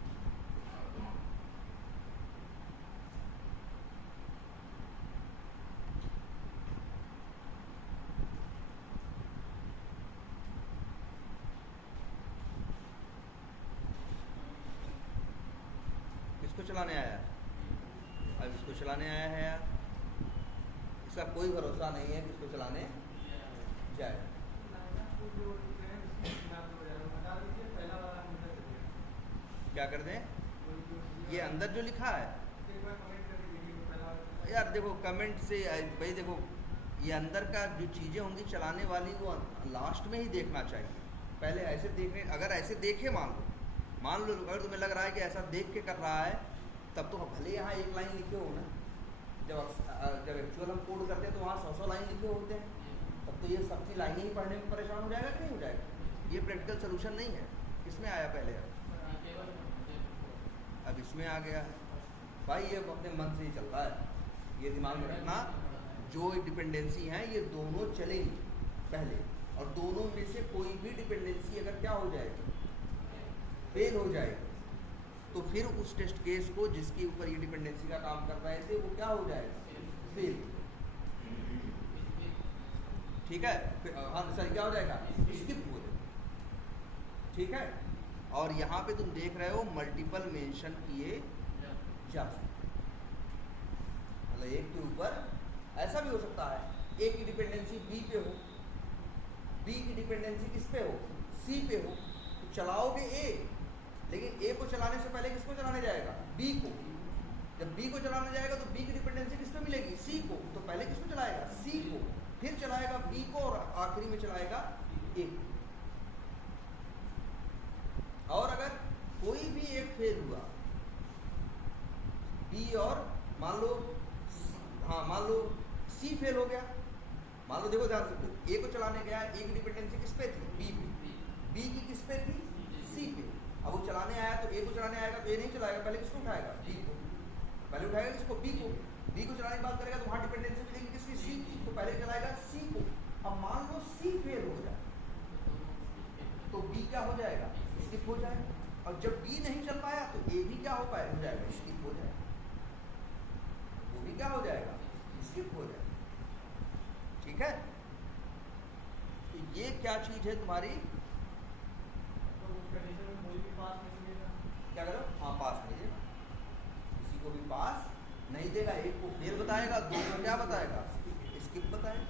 किसको चलाने आया, अब इसको चलाने आया है यार, इसका कोई भरोसा नहीं है कि इसको चलाने जाए। क्या कर दें, ये अंदर जो लिखा है यार, देखो कमेंट से भाई, देखो ये अंदर का जो चीज़ें होंगी चलाने वाली वो लास्ट में ही देखना चाहिए। पहले ऐसे देखने, अगर ऐसे देखे, मान लो अगर तुम्हें लग रहा है कि ऐसा देख के कर रहा है, तब तो भले यहाँ एक लाइन लिखे हो ना, जब एक्चुअल हम कोड करते हैं तो वहाँ 100 लाइन लिखे होते हैं, तब तो ये सबकी लाइनें ही पढ़ने में परेशान हो जाएगा कि नहीं हो जाएगा। ये प्रैक्टिकल सोल्यूशन नहीं है। किसमें आया पहले? अब इसमें आ गया है। भाई ये अपने मन से ही चलता है, ये दिमाग में रखना। जो डिपेंडेंसी है ये दोनों चलेंगी पहले, और दोनों में से कोई भी डिपेंडेंसी अगर क्या हो जाएगी, फेल हो जाएगी, तो फिर उस टेस्ट केस को जिसके ऊपर ये डिपेंडेंसी का काम कर रहे थे वो क्या हो जाएगा, फेल। ठीक है, आंसर क्या हो जाएगा, स्किप हो जाएगा। ठीक है, और यहाँ पे तुम देख रहे हो मल्टीपल मेंशन किए जा सकते, मतलब एक के ऊपर ऐसा भी हो सकता है, ए की डिपेंडेंसी बी पे हो, बी की डिपेंडेंसी किस पे हो, सी पे हो, तो चलाओगे ए, लेकिन ए को चलाने से पहले किसको चलाने जाएगा, बी को। जब बी को चलाने जाएगा तो बी की डिपेंडेंसी किस पे मिलेगी, सी को, तो पहले किसको चलाएगा, सी को, फिर चलाएगा बी को, और आखिरी में चलाएगा ए। और अगर कोई भी एक फेल हुआ, बी और मान लो सी फेल हो गया, मान लो, देखो ध्यान से, ए को चलाने गया, ए की डिपेंडेंसी किस पे थी, बी पे, बी की किस पे थी, सी पे। अब वो चलाने आया तो ए को चलाने आएगा तो ए नहीं चलाएगा, पहले किसको उठाएगा, बी को, पहले उठाएगा किसको, बी को, बी को चलाने की बात करेगा तो वहाँ डिपेंडेंसी मिलेगी किसकी, सी की, तो पहले चलाएगा सी को। अब मान लो सी फेल हो जाए तो बी क्या हो जाएगा, स्किप हो जाएगा, और जब बी नहीं चल पाया तो ए भी क्या हो जाएगा, स्किप हो जाएगा, वो भी क्या हो जाएगा, स्किप हो जाएगा। ठीक है, तो ये क्या चीज है तुम्हारी, तो उस कंडीशन में कोई भी पास नहीं देगा, क्या करो, हाँ पास नहीं देगा, किसी को भी पास नहीं देगा, एक को फेल बताएगा, दो को क्या बताएगा, स्किप बताएगा।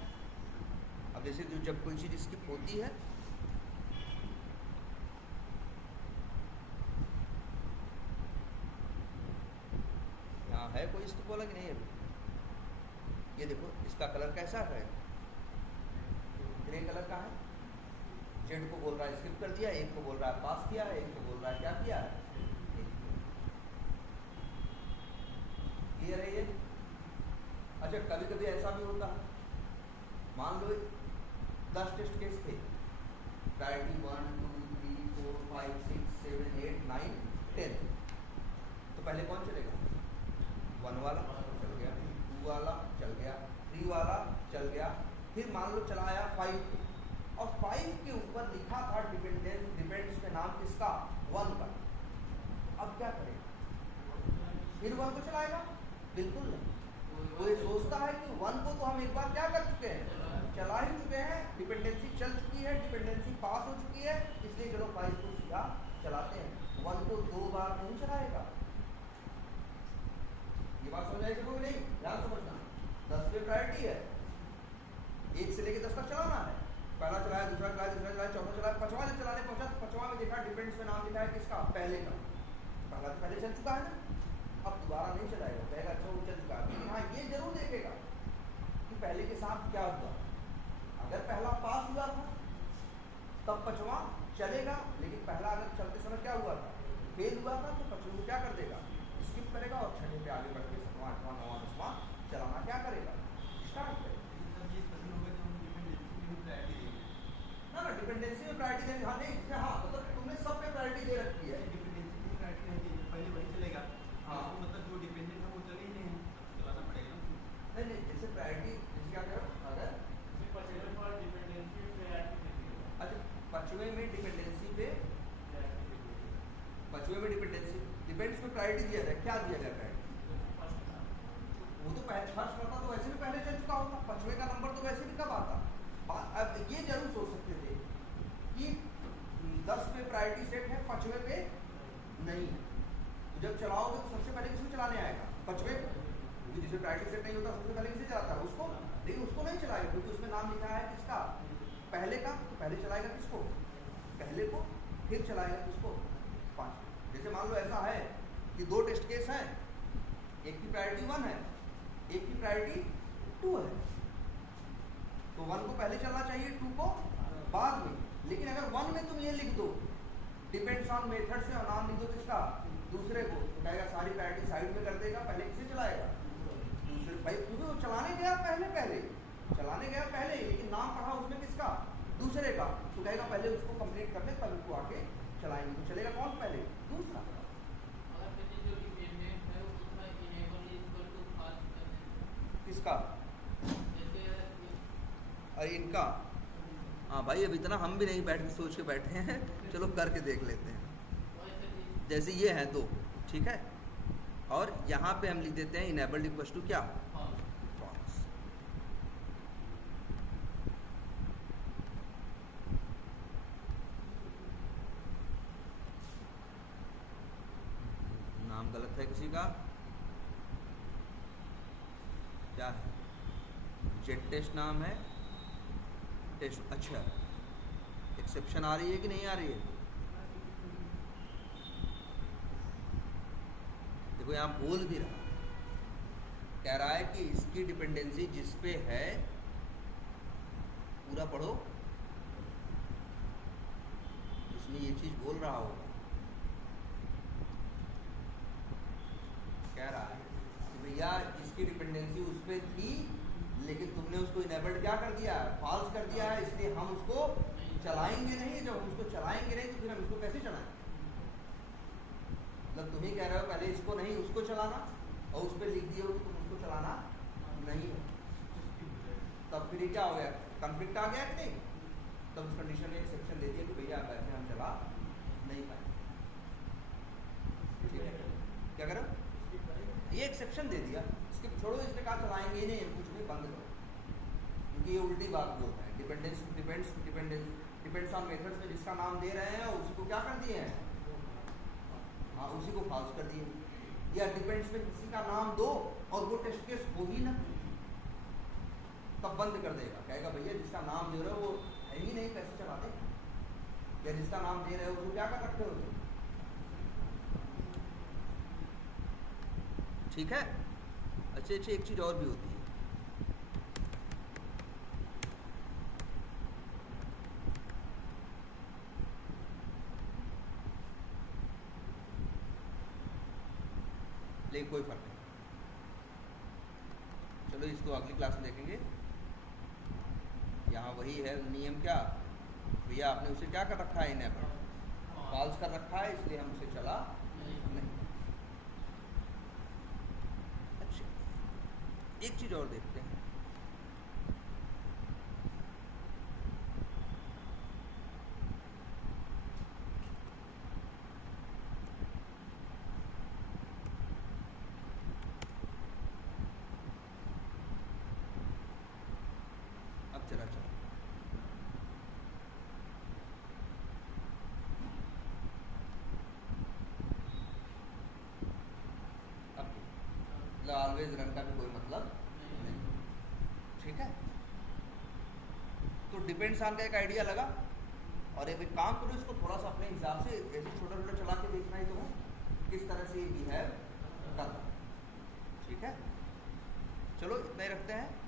अब जैसे जो जब कोई चीज स्किप होती है, यहाँ है कोई स्किप वाला कि नहीं है, ये देखो इसका कलर कैसा है, ग्रे कलर का है, जेड को बोल रहा है स्किप कर दिया, एक को बोल रहा है पास किया है, एक को बोल रहा है क्या किया है, क्लियर है ये। अच्छा, कभी कभी ऐसा भी होता है, मान लो 10 टेस्ट केस थे, प्रायोरिटी 1 2 3 4 5 6 7 8 9 10, तो पहले कौन चलेगा, 1 वाला चल गया, 2 वाला चल गया, 3 वाला चल गया, फिर मान लो चलाया 5 को, और 5 के ऊपर लिखा था डिपेंड्स में नाम किसका, 1 का। अब क्या करेगा, फिर 1 को चलाएगा, बिल्कुल नहीं। वो ये सोचता है कि 1 को तो हम एक बार क्या कर चुके हैं, चला ही चुके हैं, डिपेंडेंसी चल चुकी है, डिपेंडेंसी पास हो चुकी है, इसलिए चलो 5 को सीधा चलाते हैं, 1 को 2 बार नहीं चलाएगा। ये बात समझ आएगी कोई नहीं, ध्यान समझना, 10 पे प्रायोरिटी है, 1 से लेके 10 तक चलाना है, पहला चलाया, दूसरा चलाया, तीसरा चलाया, चौथा चलाया, 5वां जब चलाने पहुंचा तो 5वां में देखा डिपेंड्स में नाम लिखा है किसका, पहले का, पहला तो पहले चल चुका है ना, अब दोबारा नहीं चलाएगा, कहेगा अच्छा वो चल चुका है, लेकिन हाँ ये जरूर देखेगा कि पहले के साथ क्या हुआ, अगर पहला पास हुआ था तब 5वां चलेगा, लेकिन पहला अगर चलते समय क्या हुआ था, फेल हुआ था, तो 5वें को क्या कर देगा, स्किप करेगा, और 6वें पे आगे बढ़ के 7वां 8वां 9वां 10वां चलाना क्या करेगा, स्टार्ट करेगा। ना ना, डिपेंडेंसी में प्रायोरिटी देने, हाँ नहीं, हाँ मतलब तुमने सब पे प्रायोरिटी दे रखी है, डिपेंडेंसी की प्रायोरिटी रहती है, पहले वही चलेगा, हाँ मतलब जो डिपेंडेंट है वो चले ही नहीं, चलाना पड़ेगा। नहीं नहीं, जैसे प्रायोरिटी जैसे क्या करो, अगर अच्छा 5वें में डिपेंडेंसी पे, 5वें में डिपेंडेंसी डिपेंड्स पे प्रायोरिटी दिया जाए, क्या दिया जाए प्रायोरिटी, वो तो पहले फर्स्ट करता तो वैसे भी पहले चल चुका होता, 5वें का नंबर तो वैसे भी कब आता। अब ये जरूर सोच सकते थे कि 10 पे प्रायोरिटी सेट है, 5वें पे नहीं है, तो जब चलाओगे तो सबसे पहले किसको चलाने आएगा, 5वें पे, क्योंकि जिसे प्रायोरिटी सेट नहीं होता सबसे पहले किसे चलाता है, उसको, लेकिन उसको नहीं चलाएगा क्योंकि उसमें नाम लिखा है किसका, पहले का, तो पहले चलाएगा किसको, पहले को, फिर चलाएगा किसको, 5। जैसे मान लो ऐसा है कि 2 टेस्ट केस हैं, एक की प्रायोरिटी 1 है, एक की प्रायोरिटी 2 है, तो 1 को पहले चलना चाहिए, 2 को बाद में, लेकिन अगर 1 में तुम ये लिख दो डिपेंड्स ऑन मेथड से और नाम लिख दो किसका, दूसरे को, तो कहेगा सारी पैरिटी साइड में कर देगा, पहले किसे चलाएगा, दूसरे। भाई क्योंकि वो चलाने गया पहले, लेकिन नाम पढ़ा उसमें किसका, दूसरे का, तो कहेगा पहले उसको कंप्लीट कर ले तब उसको आके चलाएंगे। तो चलेगा कौन पहले, दूसरा। किसका, अरे इनका। हाँ भाई अब इतना हम भी नहीं बैठ के सोच के बैठे हैं, चलो करके देख लेते हैं। जैसे ये है दो, ठीक है, और यहाँ पे हम लिख देते हैं इनेबल्ड इक्वल टू क्या, फॉल्स। नाम गलत है किसी का, क्या है, जेट टेस्ट नाम है, टेस्ट, अच्छा एक्सेप्शन आ रही है कि नहीं आ रही है, देखो यहाँ बोल भी रहा, कह रहा है कि इसकी डिपेंडेंसी जिस पे है, पूरा पढ़ो, इसमें ये चीज बोल रहा होगा, कह रहा है कि भैया इसकी डिपेंडेंसी उस पे थी, लेकिन तुमने उसको इनेबल्ड क्या कर दिया है, फॉल्स कर दिया है, इसलिए हम उसको चलाएंगे नहीं। जब हम उसको चलाएंगे नहीं तो फिर हम इसको कैसे चलाएं, मतलब तुम ही कह रहे हो पहले इसको नहीं उसको चलाना, और उस पर लिख दिए हो कि तुम उसको चलाना नहीं है, तब फिर ये क्या हो गया, कॉन्फ्लिक्ट आ गया कि नहीं, तब उस कंडीशन में एक्सेप्शन दे दिया कि भैया आप ऐसे हम चला नहीं पाए, ठीक है, क्या करो, ये एक्सेप्शन दे दिया, इसके छोड़ो, इसने कहा चलाएंगे ही नहीं, कुछ भी बंद करो, क्योंकि ये उल्टी बात बोलता है। डिपेंड्स ऑन मेथड्स में जिसका नाम दे रहे हैं उसी को क्या कर दिए हैं, हाँ उसी को फॉल्स कर दिए। या डिपेंड्स में किसी का नाम दो और वो टेस्ट केस हो ही ना, तब बंद कर देगा, कहेगा भैया जिसका नाम दे रहे हो वो है ही नहीं, कैसे चला दे, या जिसका नाम दे रहे हो उसको क्या कर रखते हो, ठीक है। अच्छे एक चीज और भी होती है, लेकिन कोई फर्क नहीं, चलो इसको अगली क्लास में देखेंगे। यहाँ वही है नियम, क्या भैया आपने उसे क्या कर रखा है, इनेबल फॉल्स कर रखा है, इसलिए हम उसे चला नहीं। अच्छा एक चीज और देखते हैं, चला अब ऑलवेज रन का भी कोई मतलब नहीं, ठीक है। तो डिपेंड्स ऑन का एक आइडिया लगा, और एक काम करो, इसको थोड़ा सा अपने हिसाब से ऐसे छोटा छोटा चला के देखना ही तो है किस तरह से ये बिहेव करता, ठीक है। चलो इतना ही रखते हैं।